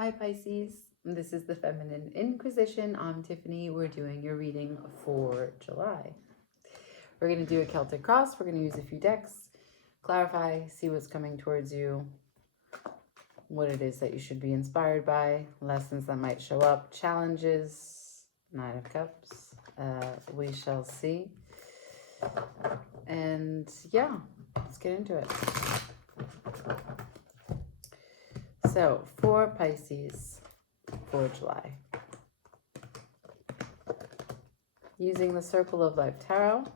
Hi Pisces, this is the Feminine Inquisition. I'm Tiffany. We're doing your reading for July. We're going to do a Celtic cross. We're going to use a few decks, clarify, see what's coming towards you, what it is that you should be inspired by, lessons that might show up, challenges, Nine of Cups. We shall see. And yeah, let's get into it. So, for Pisces for July. Using the Circle of Life Tarot.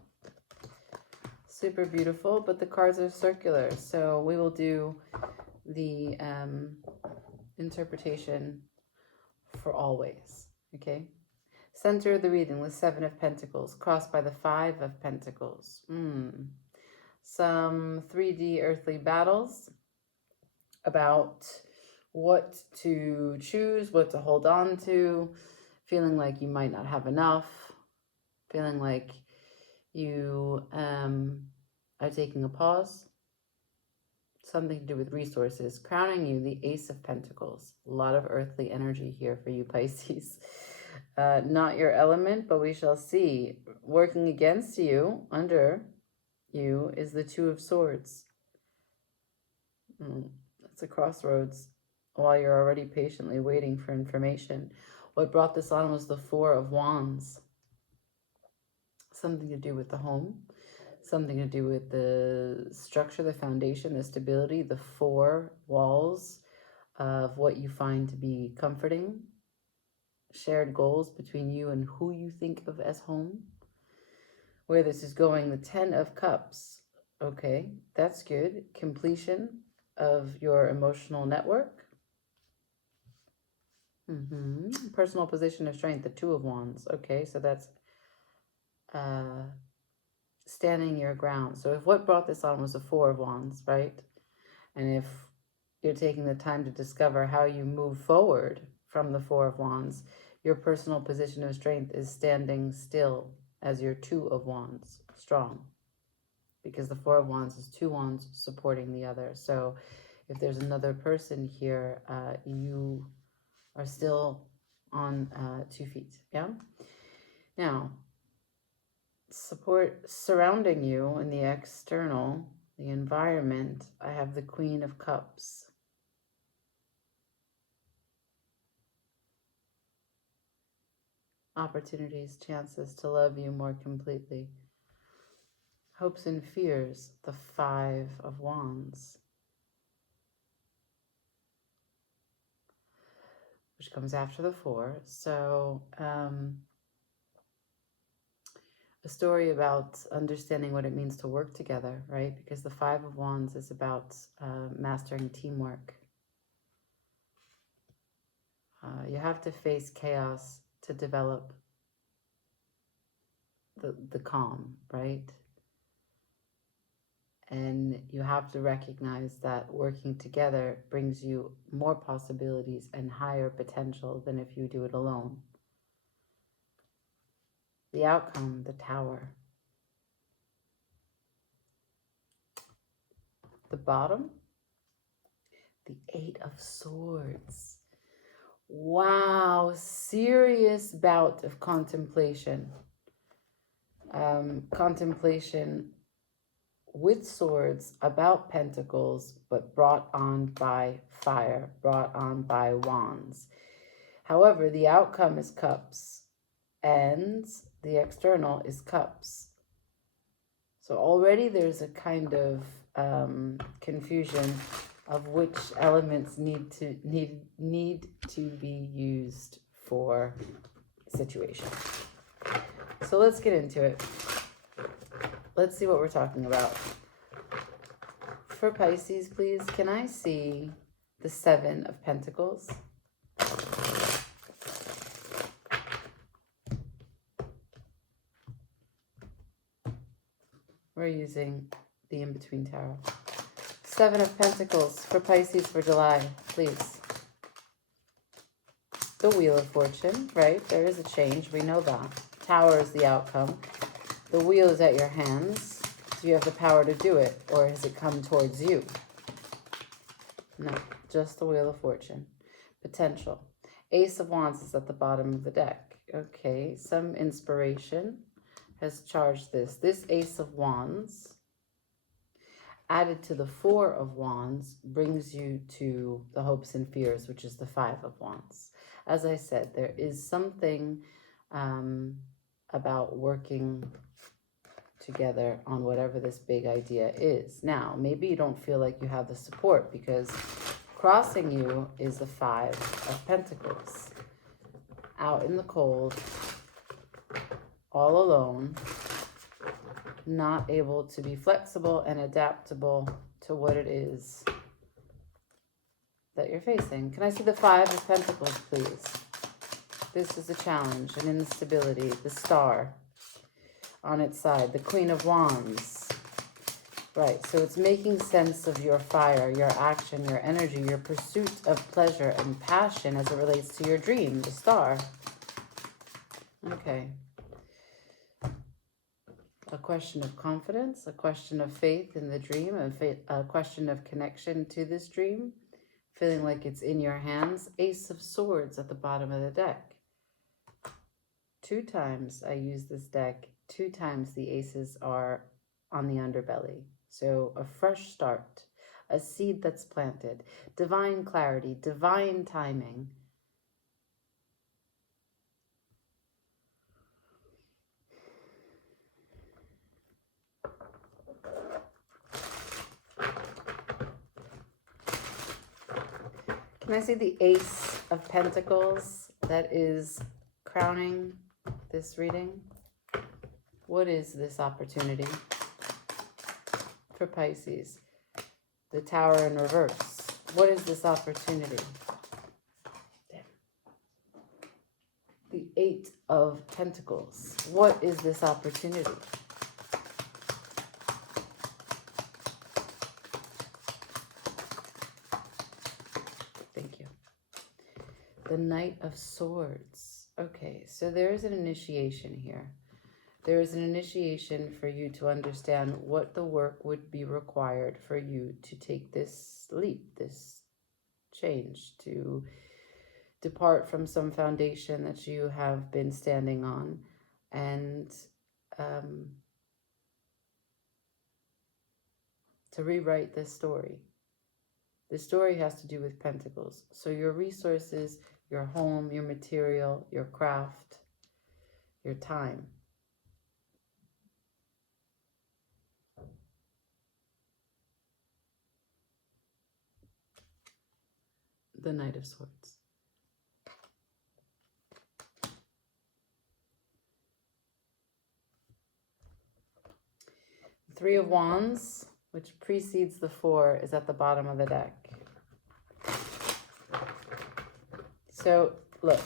Super beautiful, but the cards are circular. So we will do the interpretation for always, okay? Center of the reading, the Seven of Pentacles, crossed by the Five of Pentacles. Some 3D earthly battles about what to choose, what to hold on to, feeling like you might not have enough, feeling like you are taking a pause, something to do with resources. Crowning you, the Ace of Pentacles. A lot of earthly energy here for you, Pisces. Not your element, but we shall see. Working against you, under you, is the Two of Swords. It's a crossroads while you're already patiently waiting for information. What brought this on was the Four of Wands. Something to do with the home, something to do with the structure, the foundation, the stability, the four walls of what you find to be comforting, shared goals between you and who you think of as home. Where this is going, the Ten of Cups. Okay, that's good. Completion of your emotional network. Personal position of strength, the Two of Wands. Okay, so that's standing your ground. So if what brought this on was the Four of Wands, right? And if you're taking the time to discover how you move forward from the Four of Wands, your personal position of strength is standing still as your Two of Wands, strong. Because the Four of Wands is two wands supporting the other. So if there's another person here, you are still on 2 feet, yeah? Now, support surrounding you in the external, the environment, I have the Queen of Cups. Opportunities, chances to love you more completely. Hopes and fears, the Five of Wands. Which comes after the Four. So, a story about understanding what it means to work together, right? Because the Five of Wands is about mastering teamwork. You have to face chaos to develop the calm, right? And you have to recognize that working together brings you more possibilities and higher potential than if you do it alone. The outcome, the Tower. The bottom, the Eight of Swords. Wow, serious bout of contemplation. Contemplation with swords about pentacles, but brought on by fire, brought on by wands. However, the outcome is cups, and the external is cups. So already there's a kind of confusion of which elements need to be used for situation. So let's get into it. Let's see what we're talking about. For Pisces, please, can I see the Seven of Pentacles? We're using the In-Between Tarot. Seven of Pentacles for Pisces for July, please. The Wheel of Fortune, right? There is a change. We know that. Tower is the outcome. The wheel is at your hands. Do you have the power to do it? Or has it come towards you? No, just the Wheel of Fortune. potential. Ace of Wands is at the bottom of the deck. Okay, some inspiration has charged this. This Ace of Wands added to the Four of Wands brings you to the hopes and fears, which is the Five of Wands. As I said, there is something about working together on whatever this big idea is. Now, maybe you don't feel like you have the support because crossing you is the Five of Pentacles. Out in the cold, all alone, not able to be flexible and adaptable to what it is that you're facing. Can I see the Five of Pentacles, please? This is a challenge, an instability, the Star on its side, the Queen of Wands. Right, so it's making sense of your fire, your action, your energy, your pursuit of pleasure and passion as it relates to your dream, the Star. Okay. A question of confidence, a question of faith in the dream, a question of connection to this dream, feeling like it's in your hands. Ace of Swords at the bottom of the deck. 2 times I use this deck. 2 times the aces are on the underbelly. So a fresh start, a seed that's planted, divine clarity, divine timing. Can I see the Ace of Pentacles that is crowning this reading? What is this opportunity for Pisces? The Tower in reverse. What is this opportunity? The Eight of Pentacles. What is this opportunity? Thank you. The Knight of Swords. Okay, so there is an initiation here. There is an initiation for you to understand what the work would be required for you to take this leap, this change, to depart from some foundation that you have been standing on, and to rewrite this story. The story has to do with Pentacles. So your resources, your home, your material, your craft, your time. The Knight of Swords. The Three of Wands, which precedes the Four, is at the bottom of the deck. So, look,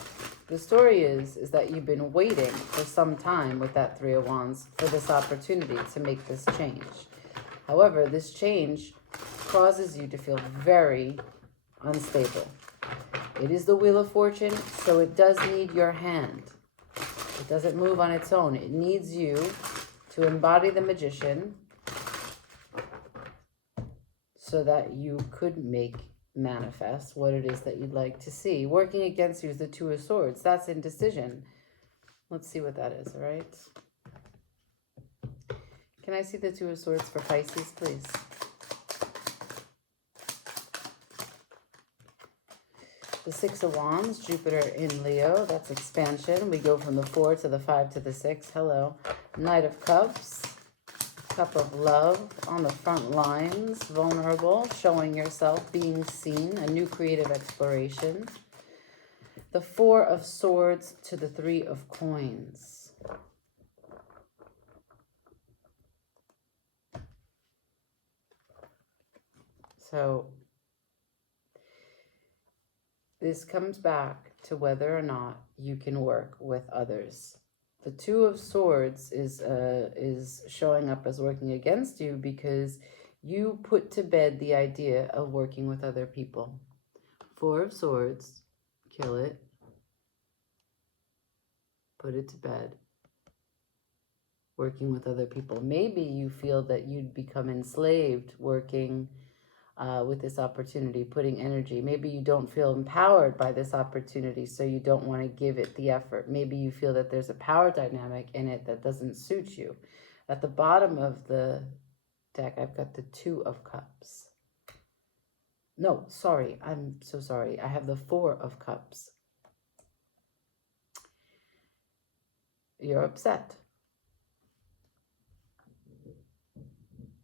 the story is that you've been waiting for some time with that Three of Wands for this opportunity to make this change. However, this change causes you to feel very unstable. It is the Wheel of Fortune, so it does need your hand. It doesn't move on its own. It needs you to embody the Magician so that you could manifest what it is that you'd like to see. Working against you is the Two of Swords. That's indecision. Let's see what that is, all right? Can I see the Two of Swords for Pisces, please? The Six of Wands, Jupiter in Leo, that's expansion. We go from the 4 to the 5 to the 6. Hello. Knight of Cups, Cup of Love, on the front lines, vulnerable, showing yourself, being seen, a new creative exploration. The Four of Swords to the Three of Coins. So this comes back to whether or not you can work with others. The Two of Swords is showing up as working against you because you put to bed the idea of working with other people. Four of Swords, kill it, put it to bed. Working with other people. Maybe you feel that you'd become enslaved working with this opportunity, putting energy. Maybe you don't feel empowered by this opportunity, so you don't want to give it the effort. Maybe you feel that there's a power dynamic in it that doesn't suit you. At the bottom of the deck, I've got the Two of Cups. No, sorry, I'm so sorry. I have the Four of Cups. You're upset.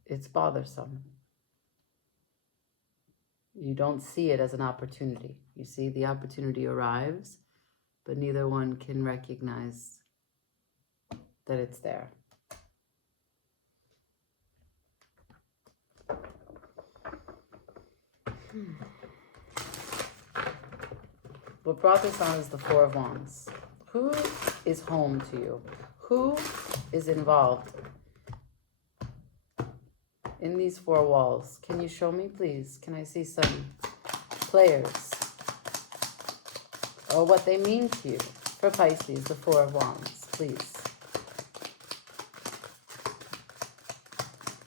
It's bothersome. You don't see it as an opportunity. You see, the opportunity arrives, but neither one can recognize that it's there. What brought this on is the Four of Wands. Who is home to you? Who is involved in these four walls? Can you show me, please? Can I see some players or what they mean to you? For Pisces, the Four of Wands, please.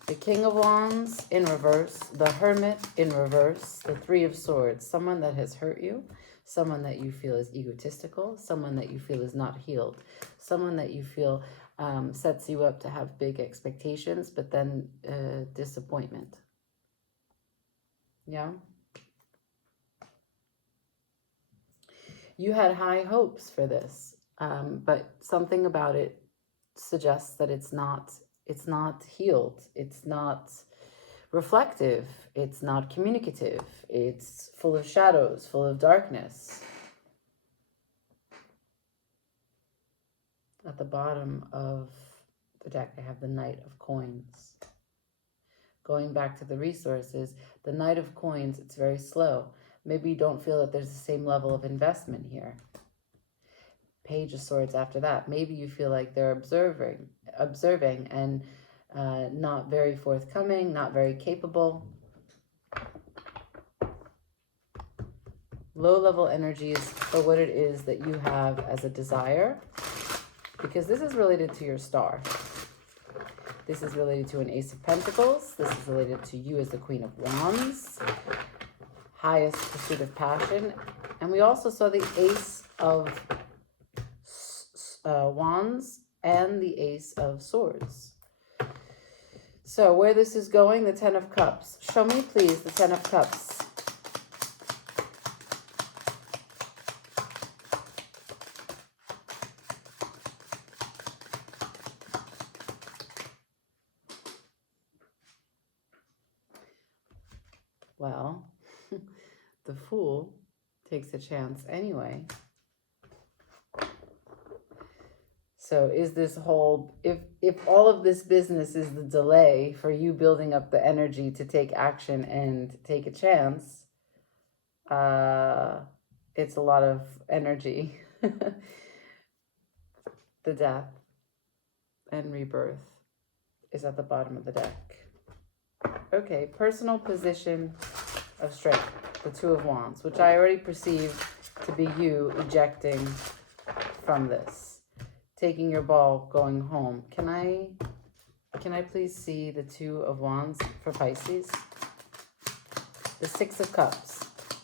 The King of Wands in reverse, the Hermit in reverse, the Three of Swords, someone that has hurt you, someone that you feel is egotistical, someone that you feel is not healed, someone that you feel sets you up to have big expectations, but then disappointment. Yeah? You had high hopes for this, but something about it suggests that it's not healed, it's not reflective, it's not communicative, it's full of shadows, full of darkness. At the bottom of the deck, I have the Knight of Coins. Going back to the resources, the Knight of Coins, it's very slow. Maybe you don't feel that there's the same level of investment here. Page of Swords after that. Maybe you feel like they're observing and not very forthcoming, not very capable. Low-level energies for what it is that you have as a desire, because this is related to your star. This is related to an Ace of Pentacles. This is related to you as the Queen of Wands. Highest pursuit of passion. And we also saw the Ace of Wands and the Ace of Swords. So where this is going, the Ten of Cups. Show me, please, the Ten of Cups. Well, the Fool takes a chance anyway. So is this whole, if all of this business is the delay for you building up the energy to take action and take a chance, it's a lot of energy. The Death and Rebirth is at the bottom of the deck. Okay, personal position of strength, the Two of Wands, which I already perceive to be you ejecting from this, taking your ball, going home. Can I please see the Two of Wands for Pisces? The Six of Cups.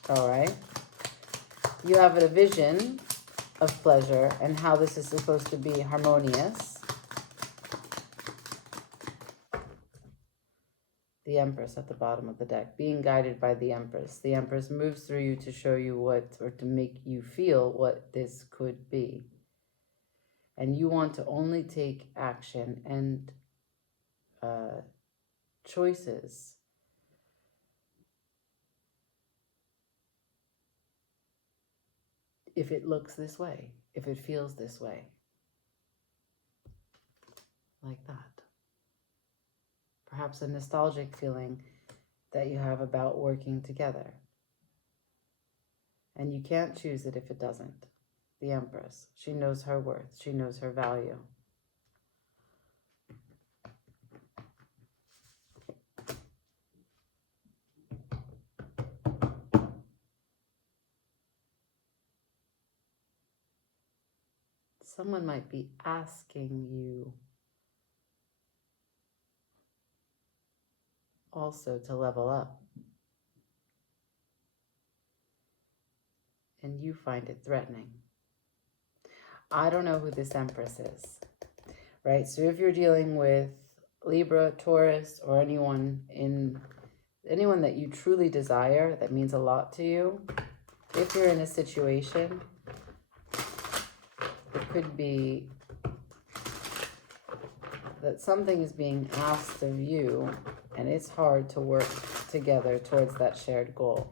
All right. You have a vision of pleasure and how this is supposed to be harmonious. The Empress at the bottom of the deck, being guided by the Empress. The Empress moves through you to show you what, or to make you feel what this could be. And you want to only take action and choices if it looks this way, if it feels this way. Like that. Perhaps a nostalgic feeling that you have about working together. And you can't choose it if it doesn't. The Empress, she knows her worth. She knows her value. Someone might be asking you also to level up. and you find it threatening. I don't know who this Empress is, right? So if you're dealing with Libra, Taurus, or anyone that you truly desire, that means a lot to you, if you're in a situation, it could be that something is being asked of you, and it's hard to work together towards that shared goal.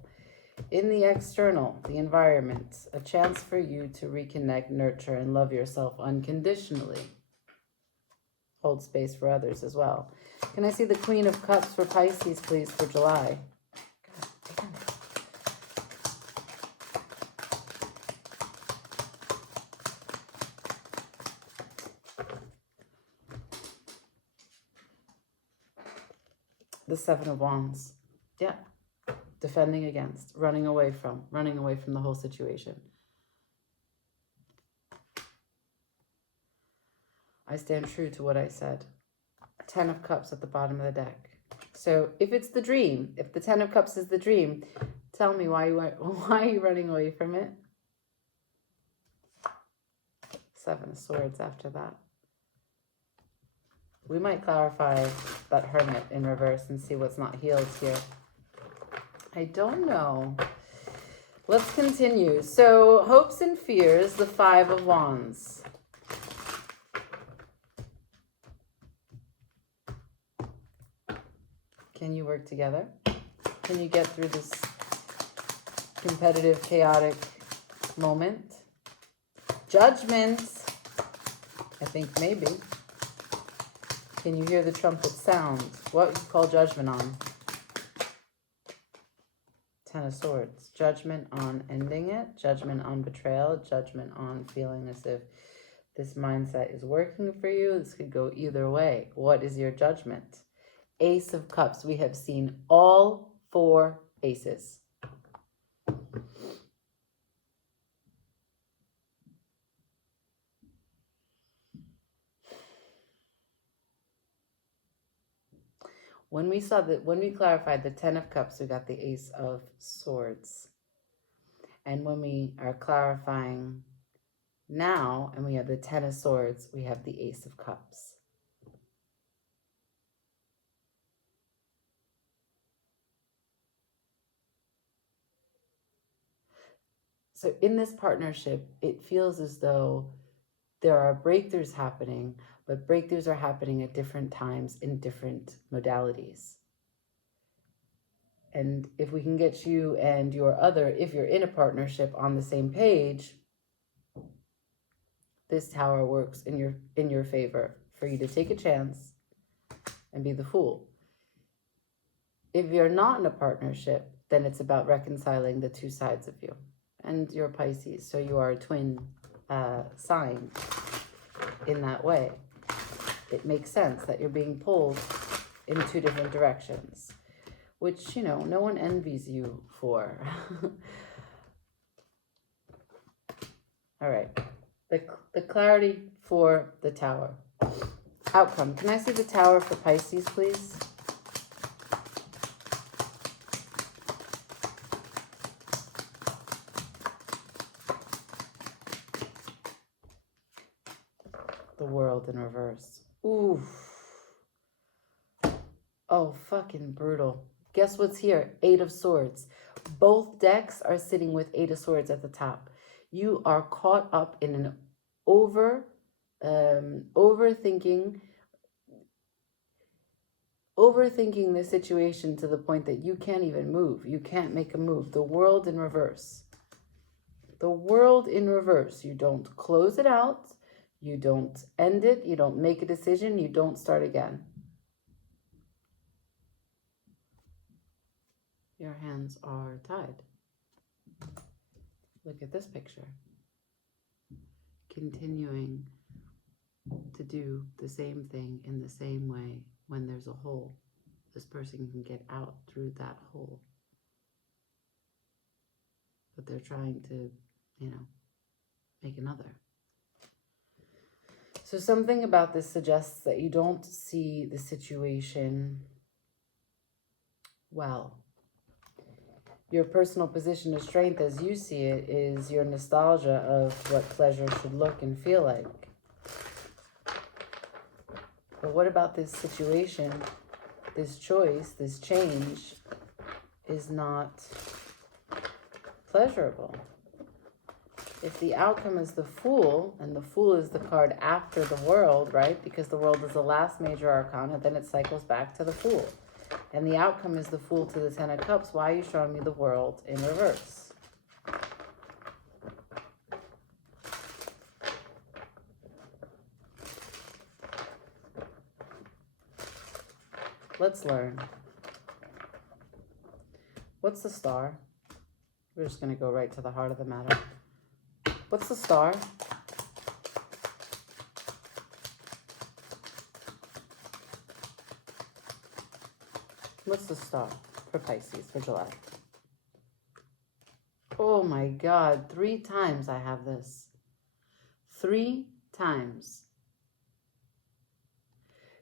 In the external, the environment, a chance for you to reconnect, nurture, and love yourself unconditionally. Hold space for others as well. Can I see the Queen of Cups for Pisces, please, for July? God damn it. The Seven of Wands. Yeah. Defending against, running away from the whole situation. I stand true to what I said. 10 of Cups at the bottom of the deck. So if it's the dream, if the 10 of Cups is the dream, tell me why are you running away from it? 7 of Swords after that. We might clarify that Hermit in reverse and see what's not healed here. I don't know. Let's continue. So, hopes and fears, the 5 of Wands. Can you work together? Can you get through this competitive, chaotic moment? Judgment. I think maybe. Can you hear the trumpet sound? What you call judgment on? 10 of Swords. Judgment on ending it. Judgment on betrayal. Judgment on feeling as if this mindset is working for you. This could go either way. What is your judgment? Ace of Cups. We have seen all 4 aces. When we clarified the 10 of Cups, we got the Ace of Swords. And when we are clarifying now, and we have the 10 of Swords, we have the Ace of Cups. So in this partnership, it feels as though there are breakthroughs happening, but breakthroughs are happening at different times in different modalities. And if we can get you and your other, if you're in a partnership, on the same page, this Tower works in your favor for you to take a chance and be the fool. If you're not in a partnership, then it's about reconciling the 2 sides of you. And you're Pisces, so you are a twin sign in that way. It makes sense that you're being pulled in 2 different directions, which, no one envies you for. All right. The clarity for the Tower. Outcome. Can I see the Tower for Pisces, please? The World in reverse. Oof. Oh, fucking brutal. Guess what's here? 8 of Swords. Both decks are sitting with 8 of Swords at the top. You are caught up in an overthinking the situation to the point that you can't even move. You can't make a move. The World in reverse. The World in reverse. You don't close it out. You don't end it. You don't make a decision. You don't start again. Your hands are tied. Look at this picture. Continuing to do the same thing in the same way when there's a hole. This person can get out through that hole. But they're trying to, make another. So something about this suggests that you don't see the situation well. Your personal position of strength as you see it is your nostalgia of what pleasure should look and feel like. But what about this situation, this choice, this change is not pleasurable? If the outcome is the Fool, and the Fool is the card after the World, right? Because the World is the last major arcana, then it cycles back to the Fool. And the outcome is the Fool to the Ten of Cups. Why are you showing me the World in reverse? Let's learn. What's the Star? We're just going to go right to the heart of the matter. What's the Star? What's the Star for Pisces for July? Oh my God, 3 times I have this. 3 times.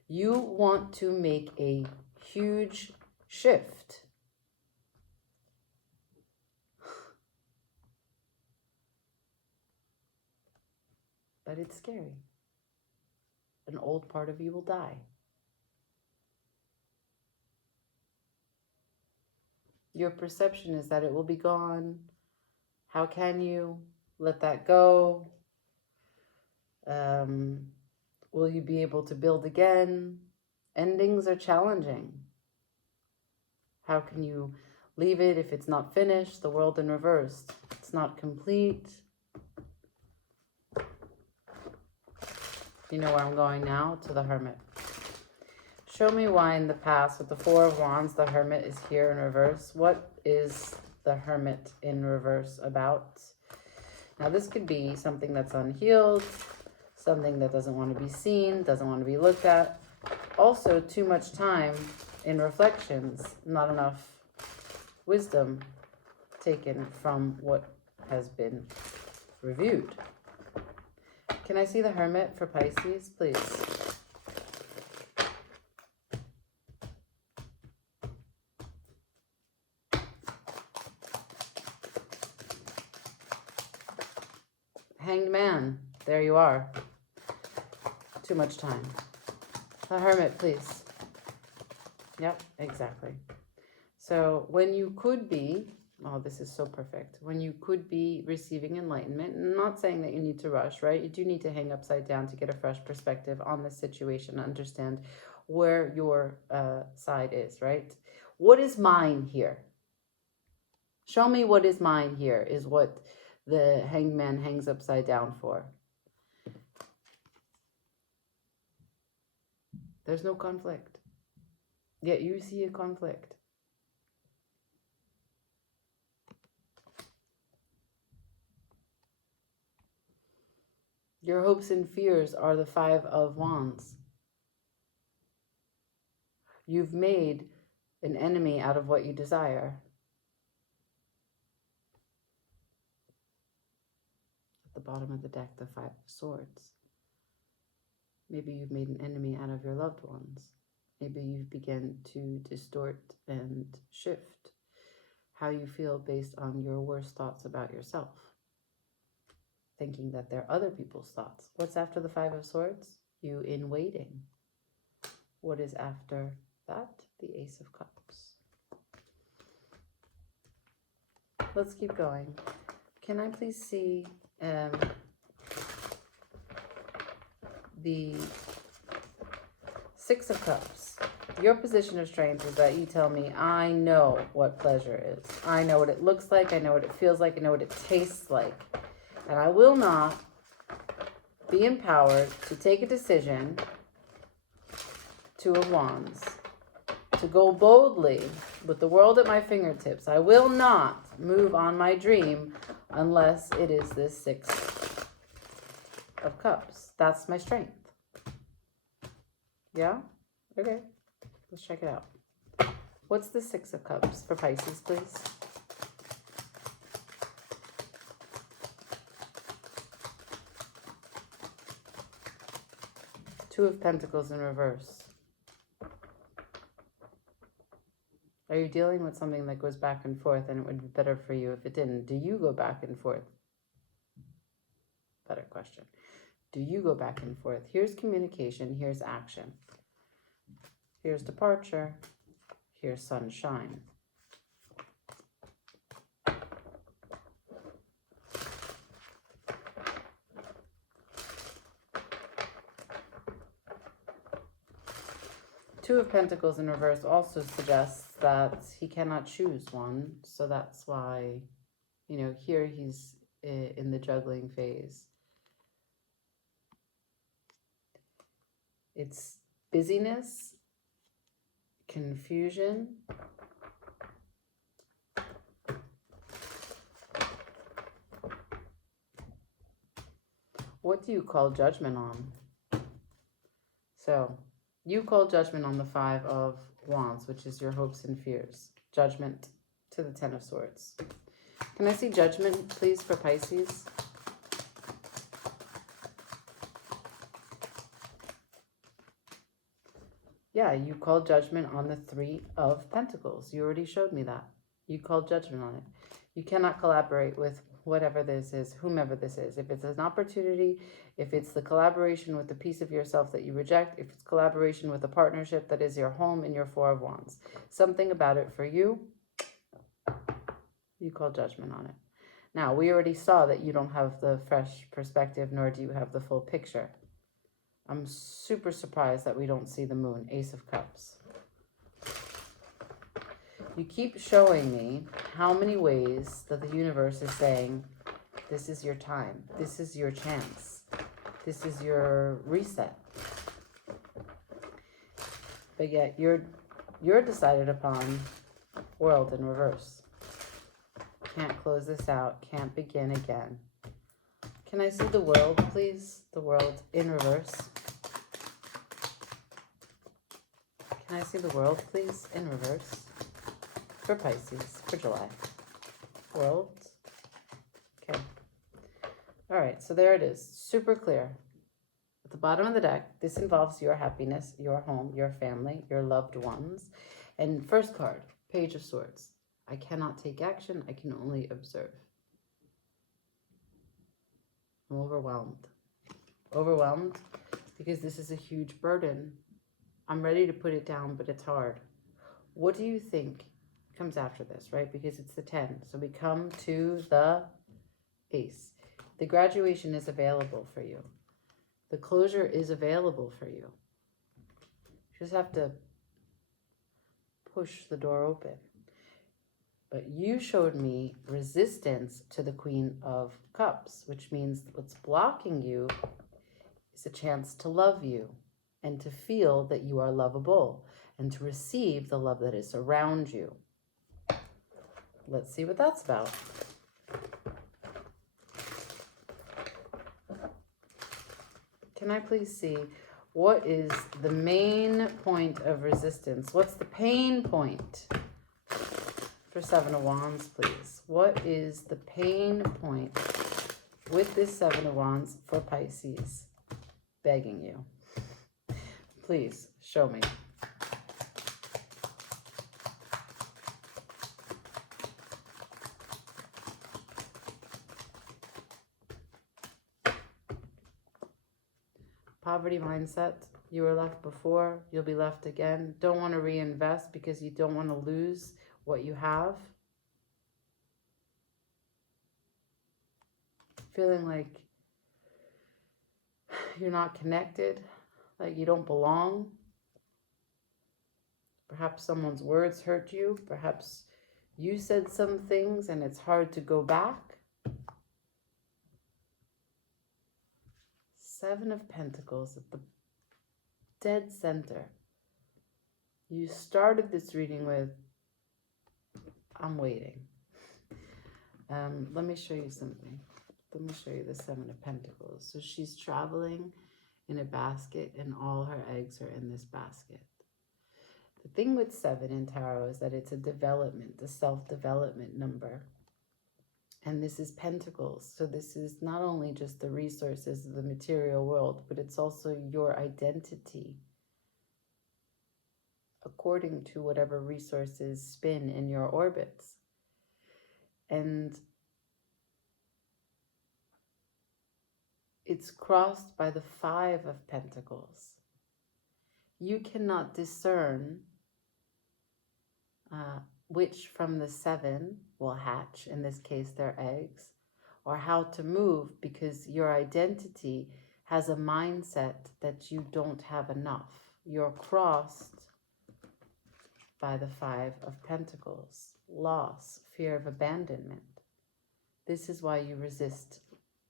You want to make a huge shift. But it's scary. An old part of you will die. Your perception is that it will be gone. How can you let that go? Will you be able to build again? Endings are challenging. How can you leave it if it's not finished? The World in reverse. It's not complete. You know where I'm going now? To the Hermit. Show me why in the past with the 4 of Wands, the Hermit is here in reverse. What is the Hermit in reverse about? Now this could be something that's unhealed, something that doesn't want to be seen, doesn't want to be looked at. Also, too much time in reflections, not enough wisdom taken from what has been reviewed. Can I see the Hermit for Pisces, please? Hanged Man, there you are. Too much time. The Hermit, please. Yep, exactly. So when you could be, oh, this is so perfect. When you could be receiving enlightenment, not saying that you need to rush, right? You do need to hang upside down to get a fresh perspective on the situation, understand where your side is, right? What is mine here? Show me what is mine here is what the Hanged Man hangs upside down for. There's no conflict. Yet you see a conflict. Your hopes and fears are the 5 of Wands. You've made an enemy out of what you desire. At the bottom of the deck, the 5 of Swords. Maybe you've made an enemy out of your loved ones. Maybe you've begun to distort and shift how you feel based on your worst thoughts about yourself. Thinking that they're other people's thoughts. What's after the 5 of Swords? You in waiting. What is after that? The Ace of Cups. Let's keep going. Can I please see the 6 of Cups? Your position of strength is that you tell me, I know what pleasure is. I know what it looks like. I know what it feels like. I know what it tastes like. And I will not be empowered to take a decision, 2 of Wands, to go boldly with the world at my fingertips. I will not move on my dream unless it is this 6 of Cups. That's my strength. Yeah? Okay. Let's check it out. What's the 6 of Cups for Pisces, please? Two of Pentacles in reverse. Are you dealing with something that goes back and forth and it would be better for you if it didn't? Do you go back and forth? Better question. Do you go back and forth? Here's communication. Here's action. Here's departure. Here's sunshine. Two of Pentacles in reverse also suggests that he cannot choose one. So that's why, you know, here he's in the juggling phase. It's busyness, confusion, what do you call judgment on? So you call judgment on the Five of Wands, which is your hopes and fears. Judgment to the Ten of Swords. Can I see judgment, please, for Pisces? Yeah, you called judgment on the Three of Pentacles. You already showed me that. You called judgment on it. You cannot collaborate with whatever this is, whomever this is. If it's an opportunity, if it's the collaboration with the piece of yourself that you reject, if it's collaboration with a partnership that is your home in your Four of Wands, something about it for you, you call judgment on it. Now, we already saw that you don't have the fresh perspective, nor do you have the full picture. I'm super surprised that we don't see the moon, Ace of Cups. You keep showing me how many ways that the universe is saying, this is your time, this is your chance, this is your reset. But yet you're decided upon world in reverse. Can't close this out, can't begin again. Can I see the world, please? The world in reverse. Can I see the world, please, in reverse? For Pisces, for July. World. Okay. All right, so there it is. Super clear. At the bottom of the deck, this involves your happiness, your home, your family, your loved ones. And first card, Page of Swords. I cannot take action. I can only observe. I'm overwhelmed. Overwhelmed because this is a huge burden. I'm ready to put it down, but it's hard. What do you think comes after this, right? Because it's the 10. So we come to the Ace. The graduation is available for you. The closure is available for you. You just have to push the door open. But you showed me resistance to the Queen of Cups, which means what's blocking you is a chance to love you and to feel that you are lovable and to receive the love that is around you. Let's see what that's about. Can I please see what is the main point of resistance? What's the pain point? For Seven of Wands, please. What is the pain point with this Seven of Wands for Pisces? Begging you. Please, show me. Poverty mindset. You were left before, you'll be left again. Don't want to reinvest because you don't want to lose what you have. Feeling like you're not connected, like you don't belong. Perhaps someone's words hurt you. Perhaps you said some things and it's hard to go back. Seven of Pentacles at the dead center. You started this reading with, I'm waiting. Let me show you something. Let me show you the Seven of Pentacles. So she's traveling in a basket and all her eggs are in this basket. The thing with 7 in tarot is that it's a development, a self-development number. And this is Pentacles. So this is not only just the resources of the material world, but it's also your identity. A according to whatever resources spin in your orbits. And it's crossed by the 5 of Pentacles. You cannot discern which from the 7 will hatch, in this case their eggs, or how to move, because your identity has a mindset that you don't have enough. You're crossed by the 5 of Pentacles. Loss, fear of abandonment. This is why you resist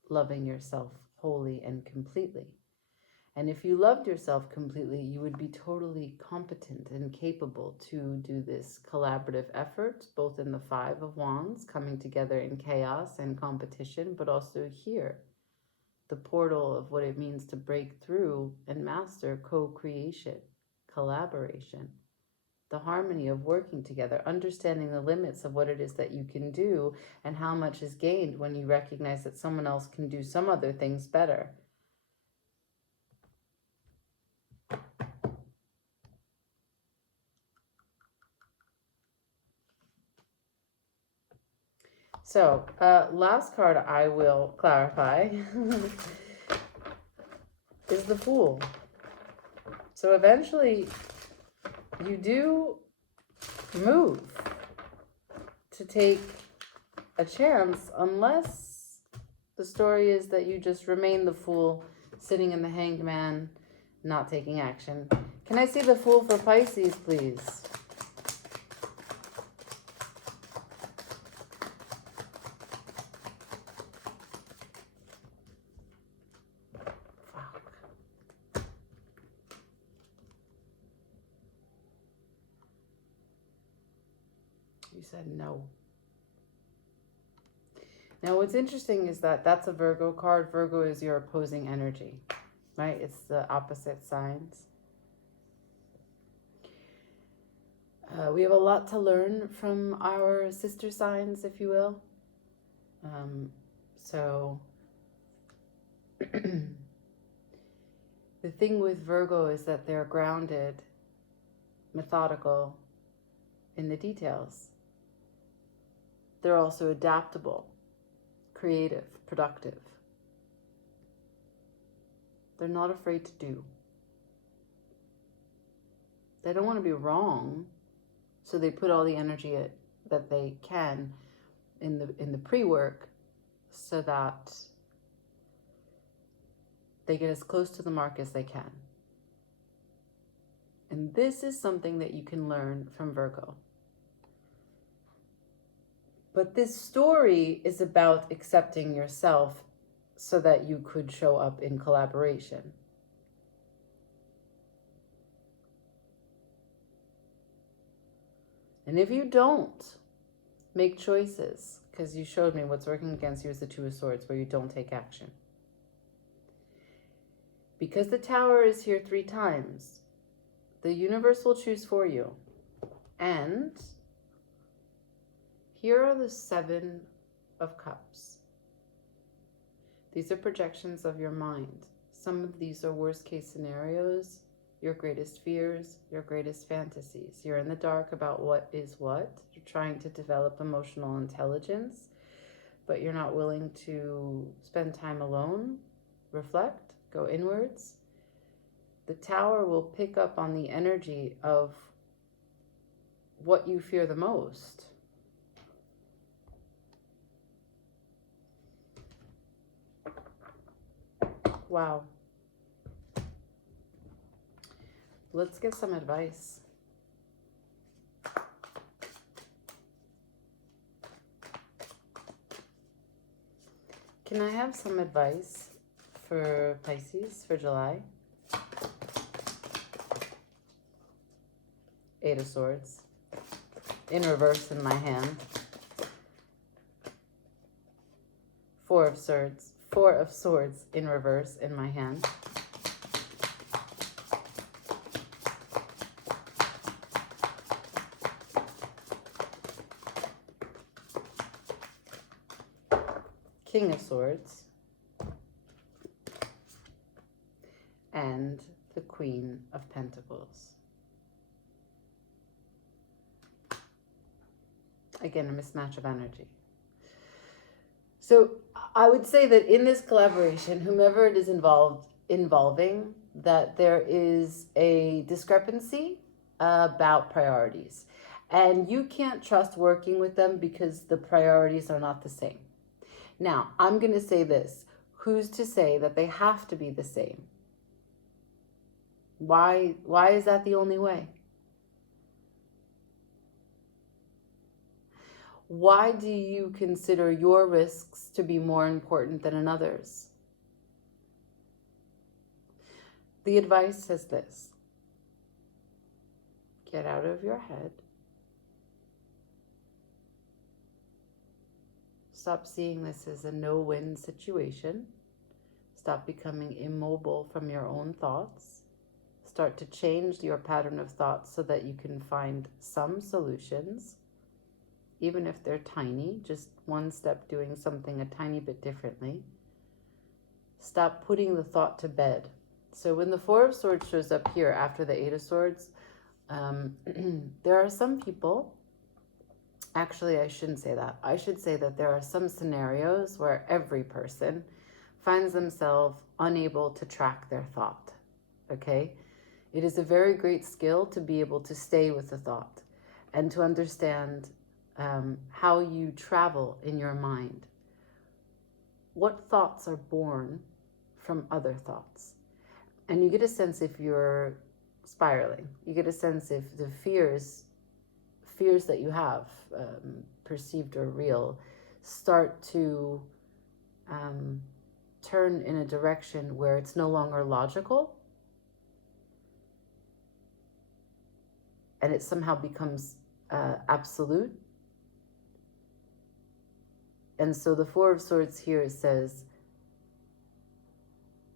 loving yourself wholly and completely. And if you loved yourself completely, you would be totally competent and capable to do this collaborative effort, both in the 5 of Wands, coming together in chaos and competition, but also here, the portal of what it means to break through and master co-creation, collaboration, the harmony of working together, understanding the limits of what it is that you can do and how much is gained when you recognize that someone else can do some other things better. So, last card I will clarify is the Fool. So eventually you do move to take a chance, unless the story is that you just remain the Fool, sitting in the Hanged Man, not taking action. Can I see the Fool for Pisces, please? You said no. Now, what's interesting is that that's a Virgo card. Virgo is your opposing energy, right? It's the opposite signs. We have a lot to learn from our sister signs, if you will. So the thing with Virgo is that they're grounded, methodical in the details. They're also adaptable, creative, productive. They're not afraid to do. They don't want to be wrong, so they put all the energy that they can in the pre-work so that they get as close to the mark as they can. And this is something that you can learn from Virgo. But this story is about accepting yourself so that you could show up in collaboration. And if you don't make choices, because you showed me what's working against you is the 2 of Swords, where you don't take action. Because the Tower is here 3 times, the universe will choose for you. And here are the 7 of Cups. These are projections of your mind. Some of these are worst case scenarios, your greatest fears, your greatest fantasies. You're in the dark about what is what. You're trying to develop emotional intelligence, but you're not willing to spend time alone, reflect, go inwards. The Tower will pick up on the energy of what you fear the most. Wow. Let's get some advice. Can I have some advice for Pisces for July? 8 of Swords. In reverse in my hand. 4 of Swords. 4 of Swords in reverse in my hand. King of Swords, and the Queen of Pentacles. Again, a mismatch of energy. So I would say that in this collaboration, whomever it is involving, that there is a discrepancy about priorities. And you can't trust working with them because the priorities are not the same. Now, I'm going to say this. Who's to say that they have to be the same? Why is that the only way? Why do you consider your risks to be more important than another's? The advice says this: get out of your head. Stop seeing this as a no-win situation. Stop becoming immobile from your own thoughts. Start to change your pattern of thought so that you can find some solutions, even if they're tiny, just one step doing something a tiny bit differently. Stop putting the thought to bed. So when the Four of Swords shows up here after the Eight of Swords, there are some people, actually I shouldn't say that. I should say that there are some scenarios where every person finds themselves unable to track their thought, okay? It is a very great skill to be able to stay with the thought and to understand how you travel in your mind. What thoughts are born from other thoughts? And you get a sense if you're spiraling. You get a sense if the fears that you have, perceived or real, start to turn in a direction where it's no longer logical, and it somehow becomes absolute. And so the Four of Swords here says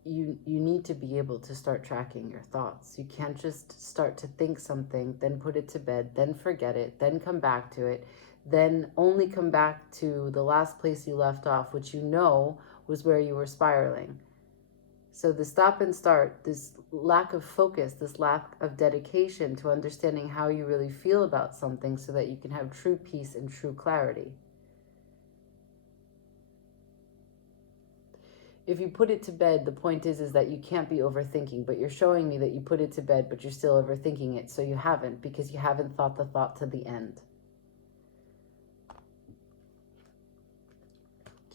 you need to be able to start tracking your thoughts. You can't just start to think something, then put it to bed, then forget it, then come back to it, then only come back to the last place you left off, which you know was where you were spiraling. So the stop and start, this lack of focus, this lack of dedication to understanding how you really feel about something so that you can have true peace and true clarity. If you put it to bed, the point is that you can't be overthinking, but you're showing me that you put it to bed, but you're still overthinking it. So you haven't, because you haven't thought the thought to the end.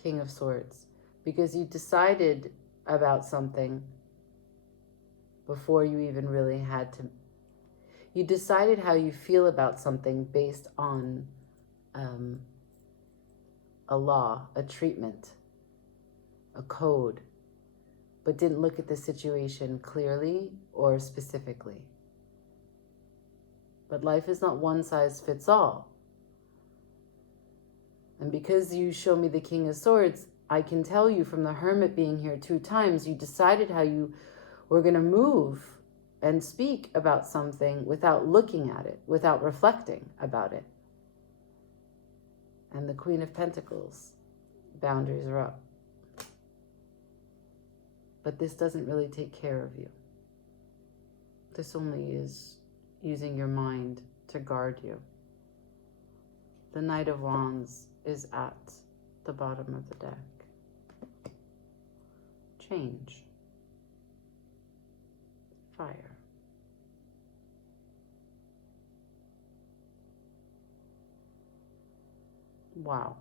King of Swords. Because you decided about something before you even really had to. You decided how you feel about something based on a law, a treatment, a code, but didn't look at the situation clearly or specifically. But life is not one size fits all. And because you show me the King of Swords, I can tell you from the Hermit being here 2 times, you decided how you were going to move and speak about something without looking at it, without reflecting about it. And the Queen of Pentacles, boundaries are up. But this doesn't really take care of you. This only is using your mind to guard you. The Knight of Wands is at the bottom of the deck. Change. Fire. Wow.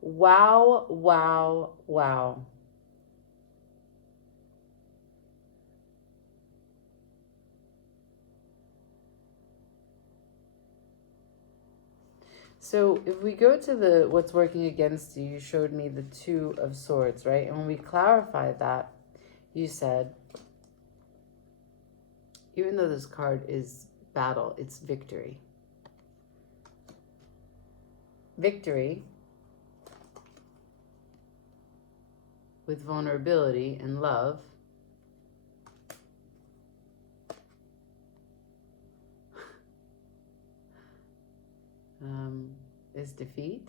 Wow, wow, wow. So if we go to what's working against you, you showed me the Two of Swords, right? And when we clarified that, you said, even though this card is battle, it's victory. Victory with vulnerability and love is defeat.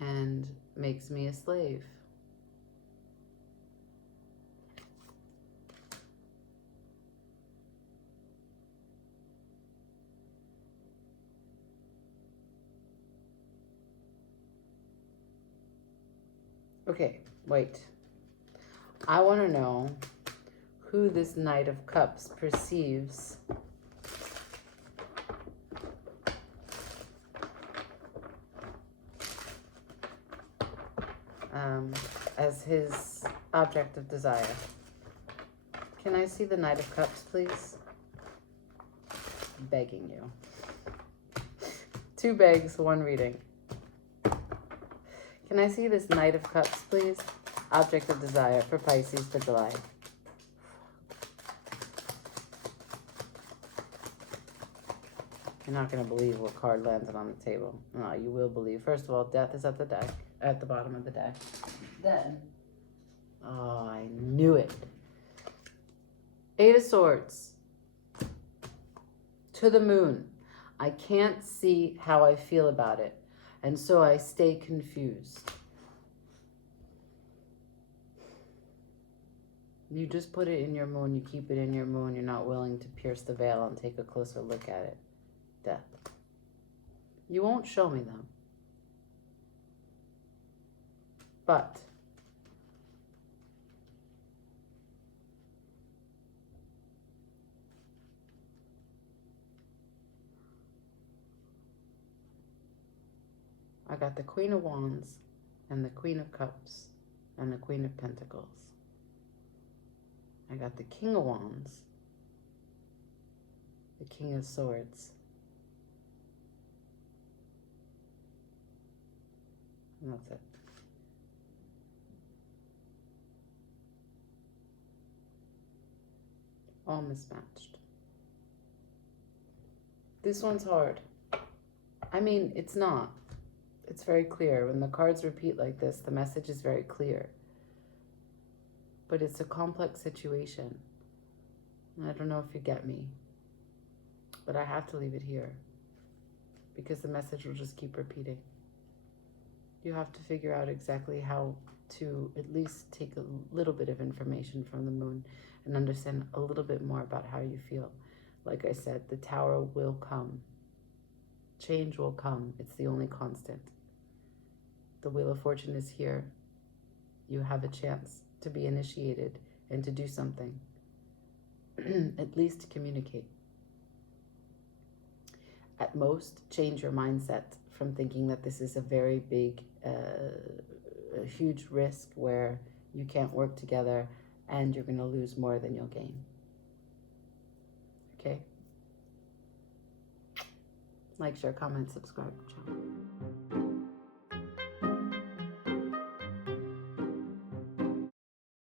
And makes me a slave. Okay, wait. I want to know who this Knight of Cups perceives as his object of desire. Can I see the Knight of Cups, please? Begging you. 2 begs, 1 reading. Can I see this Knight of Cups, please? Object of desire for Pisces for July. You're not going to believe what card landed on the table. No, you will believe. First of all, death is at the deck, at the bottom of the deck. Then, oh, I knew it. 8 of Swords. To the moon. I can't see how I feel about it, and so I stay confused. You just put it in your moon, you keep it in your moon, you're not willing to pierce the veil and take a closer look at it. Death. You won't show me them. But I got the Queen of Wands and the Queen of Cups and the Queen of Pentacles. I got the King of Wands, the King of Swords, and that's it. All mismatched. This one's hard. I mean, it's not. It's very clear. When the cards repeat like this, the message is very clear. But it's a complex situation. And I don't know if you get me. But I have to leave it here. Because the message will just keep repeating. You have to figure out exactly how to at least take a little bit of information from the moon and understand a little bit more about how you feel. Like I said, the Tower will come. Change will come. It's the only constant. The Wheel of Fortune is here. You have a chance to be initiated and to do something. At least to communicate. At most, change your mindset from thinking that this is a very big, a huge risk where you can't work together and you're going to lose more than you'll gain. Okay? Like, share, comment, subscribe. Ciao.